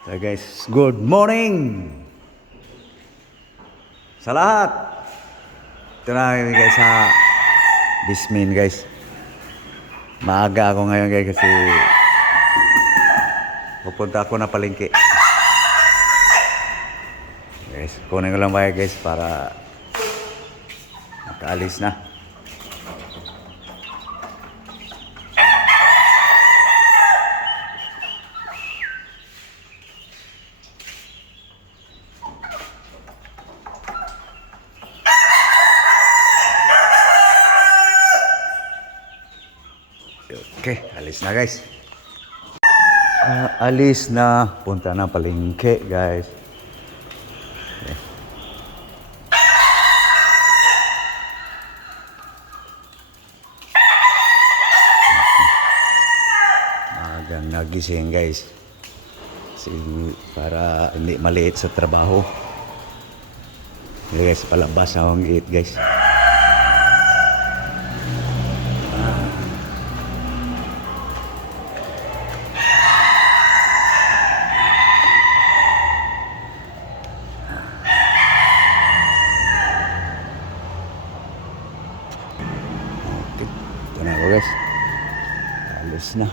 So guys, good morning sa lahat. Ito na kami guys sa Bismin guys. Maaga ako ngayon guys kasi pupunta ako na palengke. Guys, kunin ko lang ba guys para makaalis na. Okay, alis na guys. Alis na. Punta na palengke guys. Okay. Magang nagising guys. Para hindi maliit sa trabaho. Okay, guys, palabas na akong gate guys. Ito na ako guys. Alis na.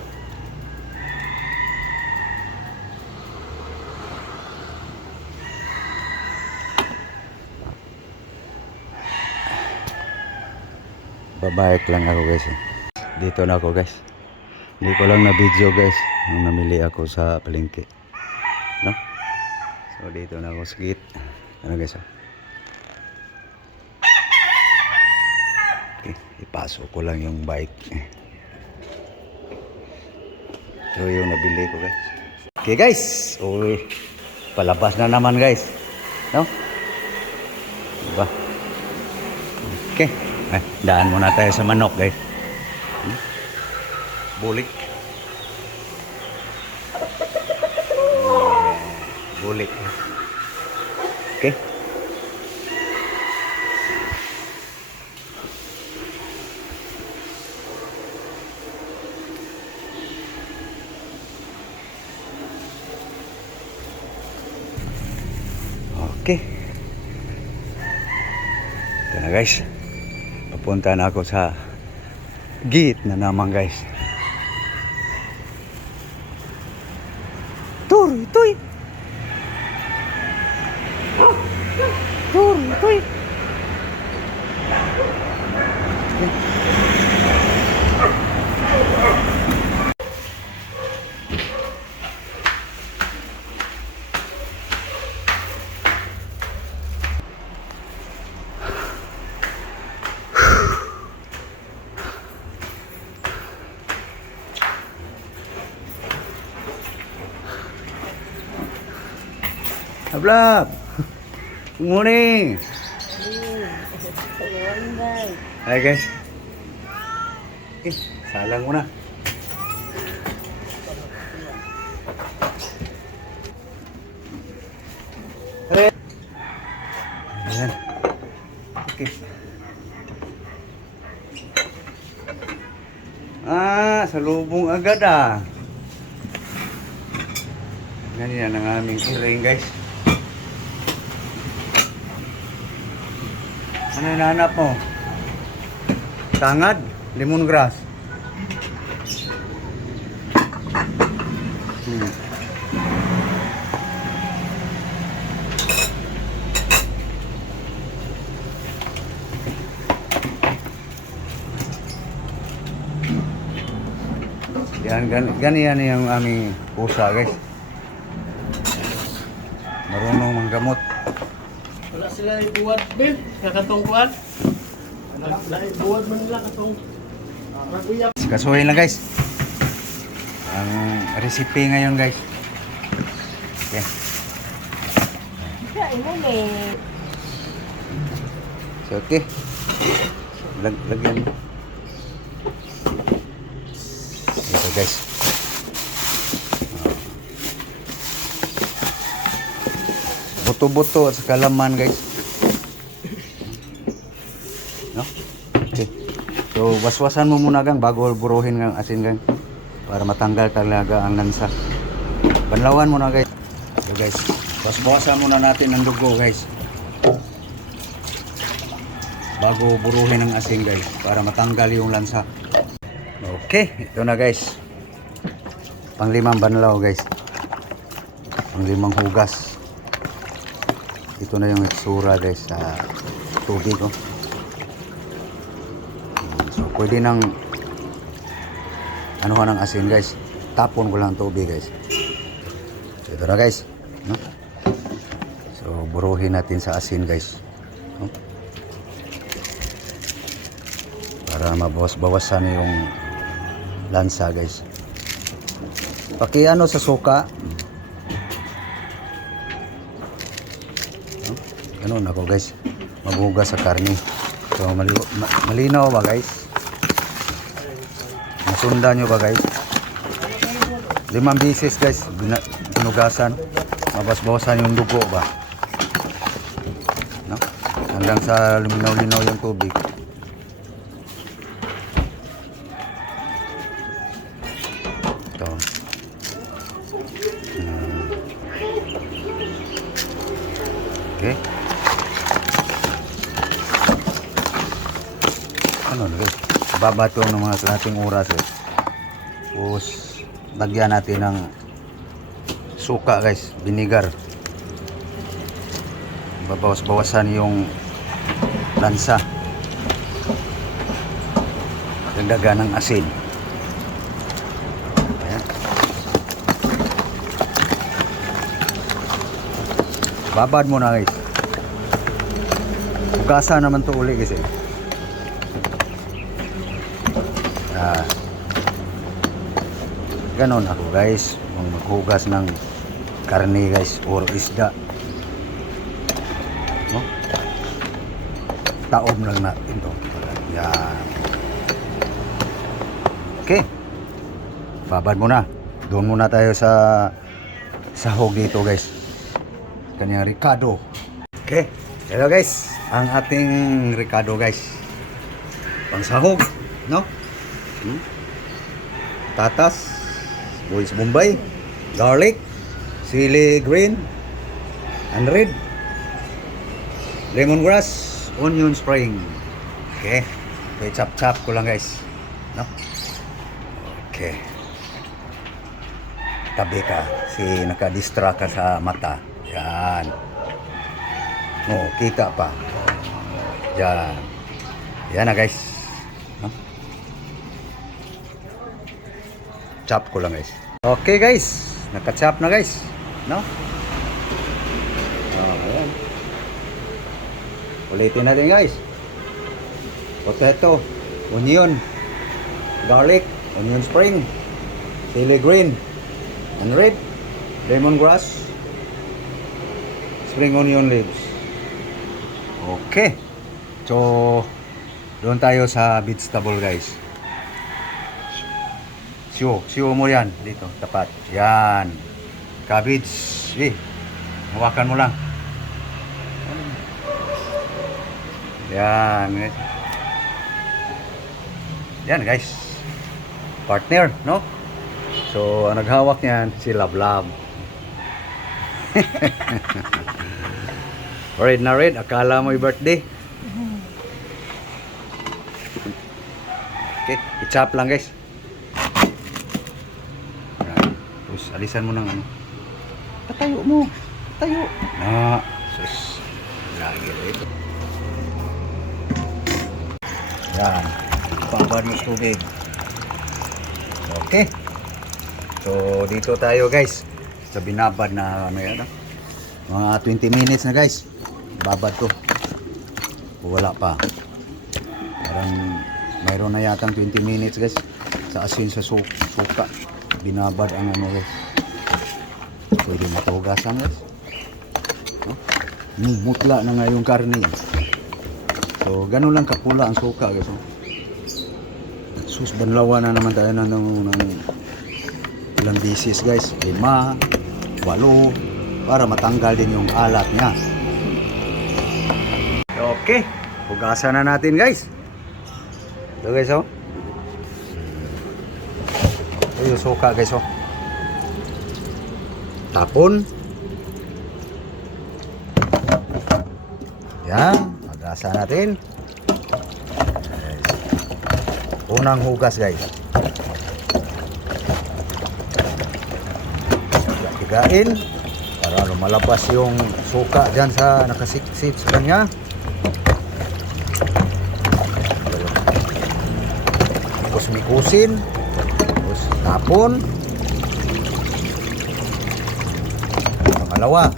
Babayek lang ako guys. Dito na ako guys. Hindi ko lang na video guys nung namili ako sa palengke. No? So dito na ako sa gate. Ano guys? Okay, ipasok ko lang yung bike. Ito yung nabili ko guys. Okay guys. Uy, palabas na naman guys. No? Diba? Okay. Daan muna tayo sa manok guys. Bulik. Bulik. Okay. Okay. Ito na guys. Papunta na ako sa gate na naman guys. Turoy, tuy! Turoy, tuy! Hablab! Good morning! Hi guys. Salang muna. Ayan. Okay. Salubong agad ah. Ganyan ang aming kiling guys. Ano hinahanap mo? Tangad? Lemongrass? Yan, ganyan yung aming pusa guys. Marunong manggamot. Wala sila ibuwad, Ben. Kakatong kuwan. Wala ibuwad man nila katong raguya. Kasuhin lang guys. Ang recipe ngayon guys. Okay. So, okay. Lagyan mo. Ito guys. Buto-buto at sa kalaman guys. No? Okay. So waswasan mo muna gang bago buruhin ng asin gang para matanggal talaga ang lansa. Banlawan mo na guys. So guys, bawasan muna natin ang dugo guys. Bago buruhin ang asin guys, para matanggal yung lansa. Okay, ito na guys. Panglimang banlaw guys. Panglimang hugas. Ito na yung itsura guys sa tubig oh. So pwede nang anuhan ng asin guys. Tapon ko lang tubig guys. So ito na guys, no? So buruhin natin sa asin guys, no? Para mabawas-bawasan yung lansa guys. Pakiano sa suka. Ganun ako guys, maghugas sa karne. So malinaw ba guys? Masundan nyo ba guys? 5 bisis guys binugasan, mabas-bawasan yung dugo ba, no? Hanggang sa luminaw-linaw yung tubig. Ito. Okay. Ano guys, babato ng mga kalating oras eh. Tapos lagyan natin ng suka guys, vinegar. Babawas-bawasan yung lansa. Dagdagan ng asin. Ayan. Babad mo na guys. Hugasan naman to uli guys eh. Ganon ako guys, maghugas ng karne guys or isda, no? Taob lang natin to. Yan. Okay, babad muna. Doon muna tayo sa sahog dito guys, kanyang ricado. Okay, hello guys, ang ating ricado guys, pang sahog, no? Tatas, buwis Bombay, garlic, sili green, and red, lemongrass, onion spring. Okay, chop ko lang guys, no? Okay, tabi ka, nakadistract ka sa mata. Yan. Oh, kita pa. Yan. Yan na guys, no? Chop ko lang guys. Okay guys, naka-chop na guys, no? Ayan. Ulitin natin guys. Potato, onion, garlic, onion spring, chili green, and red, lemongrass, spring onion leaves. Okay. So, doon tayo sa vegetable guys. Siyo mo yan dito, tapat. Yan. Cabbage. Hawakan mo lang. Yan. Yan guys. Partner, no? So, ang naghawak niyan, si Lablab. Red na red, akala mo birthday. Okay, i-chop lang guys. Tapos alisan mo ng ano. Patayo mo. Patayo. Na, sus. Lagi ito. Yan. Babad mo sa tubig. Okay. So, dito tayo guys. Sa binabad na mga 20 minutes na guys. Babad to. Wala pa. Parang mayroon na yatang 20 minutes guys. Sa asin sa suka. Binabad ang ano guys. Pwede matugasan guys. Mutla na nga yung karne. So ganun lang kapula ang suka guys. Sus, banlawan na naman tayo ng ilang bisis guys. 5, 8 para matanggal din yung alat niya. Okay, hugasan na natin guys. Ito guys oh. Ito yung suka guys oh. Tapon. Yan, magasa natin. Guys. Unang hugas guys. Tigain para lumalabas yung suka dyan sa nakasiksik sa kanya. Tapos mikusin. Tapos tapon. Pangalawa.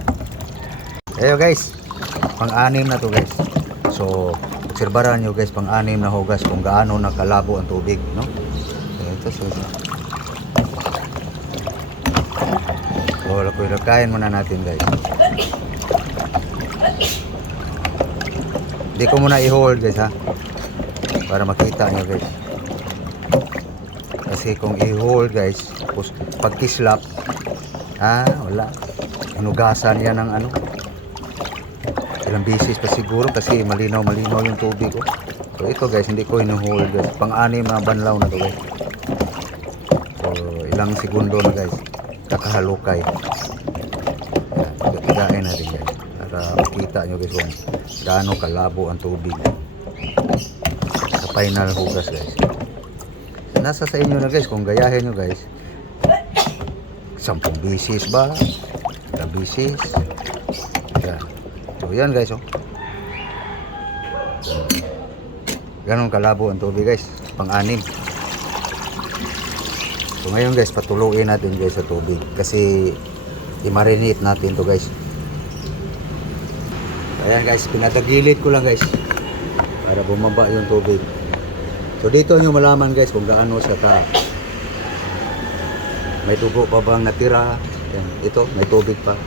Ayo guys, pang-anim na to guys. So, obserbahan nyo guys, pang-anim na hugas kung gaano nakalabo ang tubig, no? So, lakayin muna natin guys. Hindi ko muna i-hold guys ha, para makita nyo guys. Kasi kung i-hold guys, pag kislap, wala. Inugasan yan ng ano. Ilang bisis pa siguro kasi malinaw yung tubig ko. So ito guys, hindi ko i-hold guys. Pang-anim na banlaw na to guys. So ilang segundo na guys. Kakahalukay. Tigain natin guys. Para makita nyo guys kung gaano kalabo ang tubig. Sa final hugas guys. Nasa sa inyo na guys kung gayahin nyo guys. 10 bisis ba? 10 bisis. Yan. So yan guys oh. Ganon kalabo ang tubig guys. Pang-anim. So ngayon guys, patuluin natin guys sa tubig. Kasi i-marinate natin to guys. Ayan guys, pinatagilid ko lang guys. Para bumaba yung tubig. So dito nyo malaman guys kung gaano sa may dugo pa bang natira. Yan, ito may tubig pa.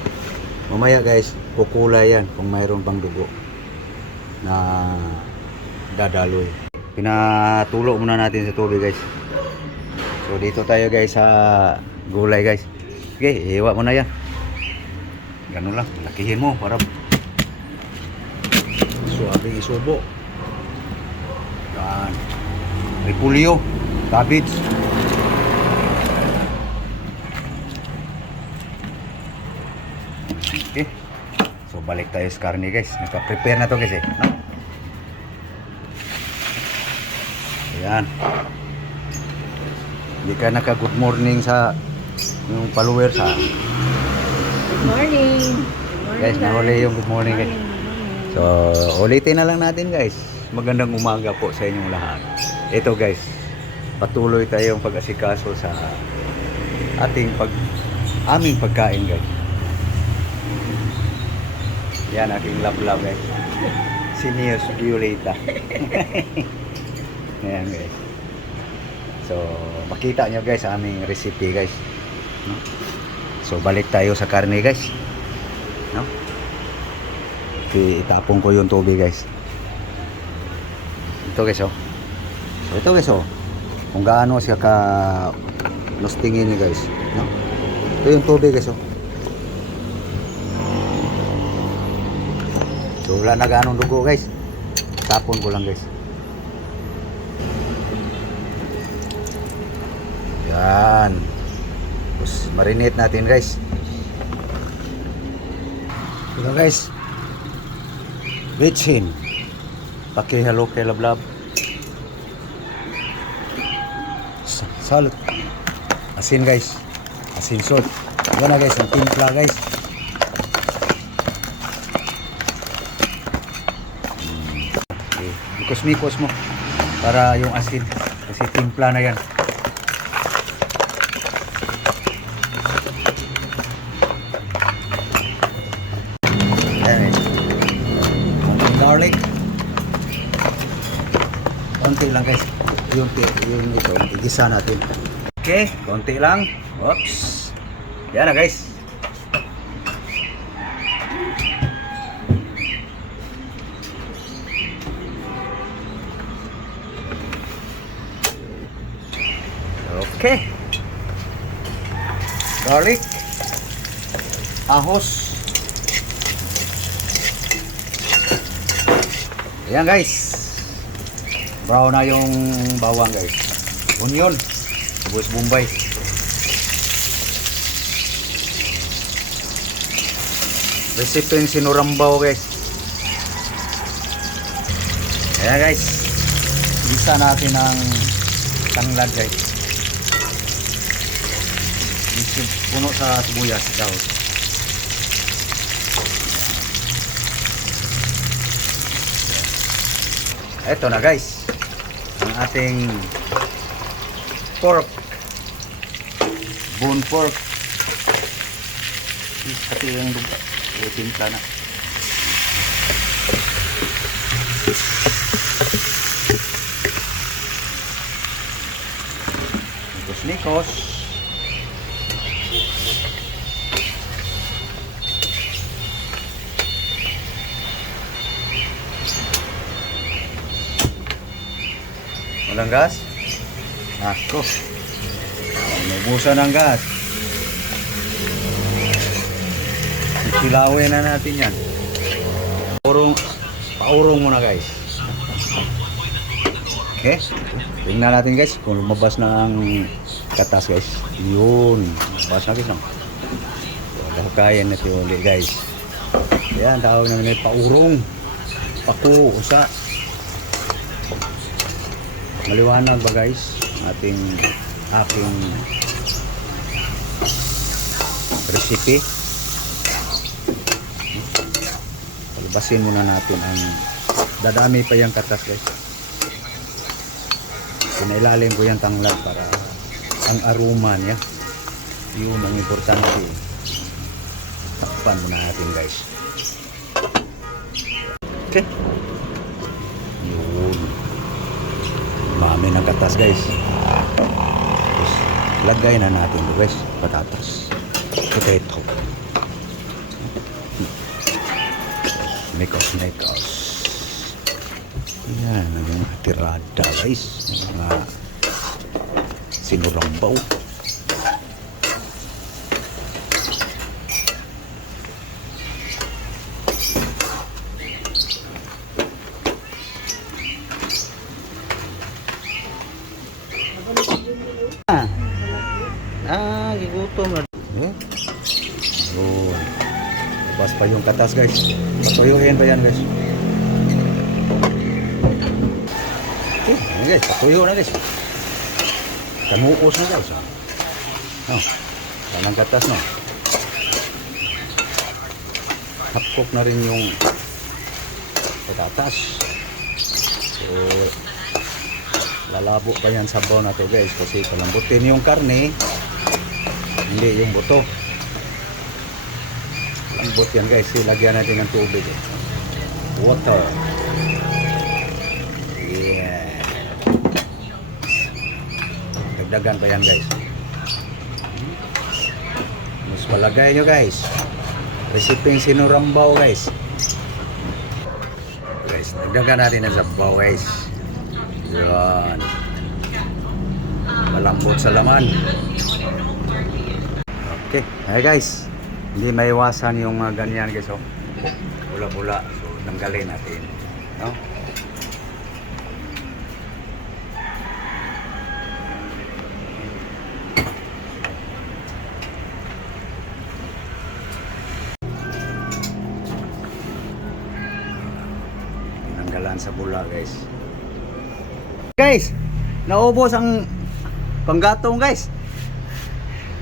Mamaya guys, kukulay yan kung mayroon pang dugo na dadaloy. Pinatulo muna natin sa tubig guys. So dito tayo guys sa gulay guys. Okay, iwa mo na yan. Ganun lang, lakihin mo para suabing isubo. Yan. Repulyo, cabbage. Okay. So balik tayo sa karne guys. Naka-prepare na to guys eh. No? Ayan. Hindi ka naka-good morning sa yung followers ha. Good morning. Good morning Guys, nahuli yung good morning guys. So ulitin na lang natin guys. Magandang umaga po sa inyong lahat. Ito guys, patuloy tayong pag-asikaso sa aming pagkain guys. Yan aking lab-lab guys. Senior Violeta. Ayan guys. So makita nyo guys aming recipe guys. No? So balik tayo sa karne guys. No? Itapon ko yung tubig guys. Ito guys oh. So ito guys oh. Kung gaano siya ka lustingin niyo guys. No? Ito yung tubig guys oh. So wala na ganong dugo guys. Tapon ko lang guys. Yan. Tapos marinate natin guys. Ito guys. Bitchin. Pakihalo kay lablab. Salt. Asin guys. Asin salt. Yan na guys. Ang timpla guys. Mikos mo para yung asin kasi timpla na yan. Ayan eh. Konting garlic. Konti lang guys. Yung ito, igisa natin. Okay, konti lang. Oops. Yan na guys. Okay. Garlic. Ahos. Ayan guys. Brown na yung bawang guys. Onion. Buwis Bombay. Recipe yung sinurambaw guys. Ayan guys. Gisa natin ang tanglad guys. Puno sa sibuyas daw. Ito na guys. Ang ating pork. Bone pork. Pati yung timpla na. Nikos. Walang gas? Ako. Nabusan ng gas. Kilawin na natin yan. Paurong muna guys. Okay. Tingnan natin guys kung lumabas na ang katas guys. Yun. Lumabas na guys. Dahukayan na ito ulit guys. Yan. Tawag namin na paurong. Paku. Usa. Maliwanag ba guys? Aking recipe. Palibasin muna natin ang dadami pa yung katas guys. Pinailalim ko yung tanglad para ang aroma niya. Yun ang importante. Takpan muna natin guys. Okay. Yun. Mami ng katas guys. Tapos, lagay na natin guys. Patatas. Potato. Nikos. Yan, yung tirada guys. Mga sinurambaw. Gigutom na. Yun. Labas pa yung katas guys. Patuyuin pa yan guys. Okay, yan guys, patuyo na guys. Kanuos na guys. Oh, yan ang katas no. Hapkok na rin yung patatas. So, lalabo pa yan sabaw na to guys. Kasi palambutin yung karne, hindi yung buto. Lambot yan guys. Lagyan natin ng tubig. Water. Dagdagan pa yan guys. Mas palagay nyo guys. Resipeng sinurambaw guys. Guys, dagdagan natin ang sabaw guys. Yan. Malambot sa laman. Okay, hey guys. Hindi maiwasan yung mga ganyan guys. Oh. Bula-bula. So, tanggalin natin. No? Sa bula guys. Guys, naubos ang panggatong guys.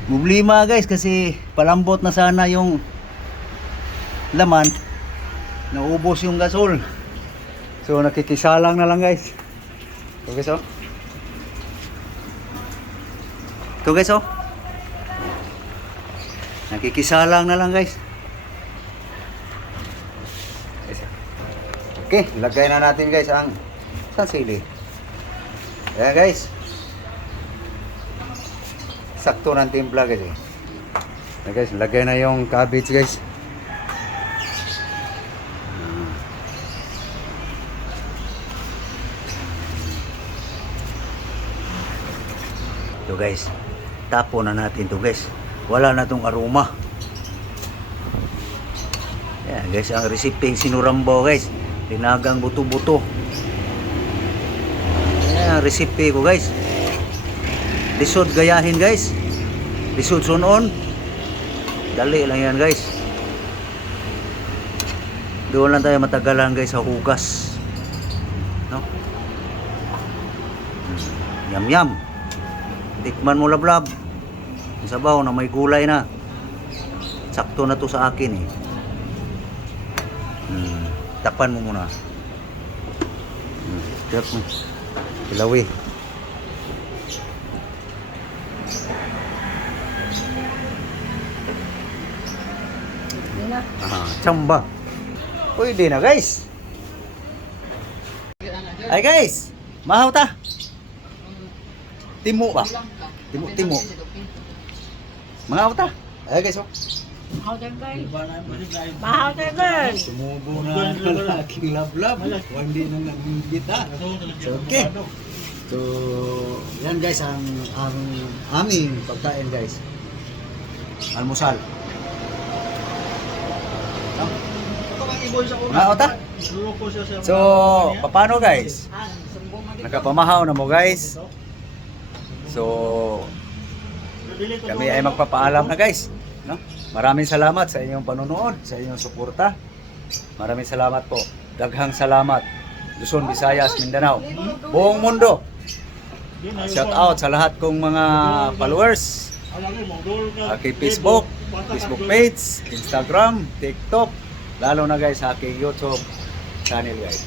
Problema guys kasi palambot na sana yung laman. Naubos yung gasol. So nakikisalang na lang guys. Ito guys oh. Ito guys oh. Nakikisalang na lang guys. Okay, lagay na natin guys ang sili. Ayan guys. Sakto ng timpla guys. Ayan guys, lagay na yung cabbage guys. Ito guys. Tapo na natin to guys. Wala na tong aroma. Ayan guys, ang resipeng sinurambaw guys. Linagang buto-buto. Ayan, recipe ko guys. Lisod gayahin guys. Lisod sunon. Dali lang yan guys. Doon lang tayo matagalan guys sa hugas. No? Yum yum. Tikman mo lablab. Ang sabaw na may gulay na. Sakto na to sa akin eh. Takpan mo muna. Tiyak mo. Ilawi. Hindi na. Tsamba. Pwede na guys. Ay guys. Mahaw ta. Timo ba? Timo. Mahaw ta. Ay guys oh. Mahaw tayo, guys. Mahaw tayo, guys. Sumubo na ang lalaking lablab. Hindi nang nag-imbita. So, okay. So, yan guys ang aming pagkain guys. Almusal. Mga ota? So, paano guys? Nakapamahaw na mo guys. So, kami ay magpapaalam na guys. No? Maraming salamat sa inyong panonood, sa inyong suporta. Maraming salamat po. Daghang salamat. Luzon, Visayas, Mindanao. Buong mundo. Shout out sa lahat kong mga followers. Aking Facebook page, Instagram, TikTok. Lalo na guys sa aking YouTube channel guys.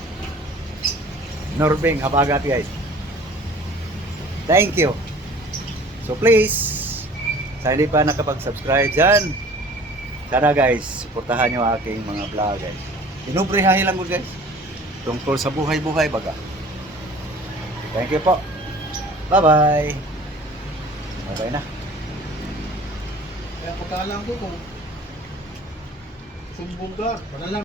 Norbing Habagat guys. Thank you. So please, sa hindi pa nakapag-subscribe dyan, sana guys, suportahan nyo aking mga vlog guys. Inubrehahin lang ko guys. Tungkol sa buhay-buhay baga. Thank you po. Bye-bye. Bye-bye na. Kaya pagkaalam ko kung sumbong ka, wala lang.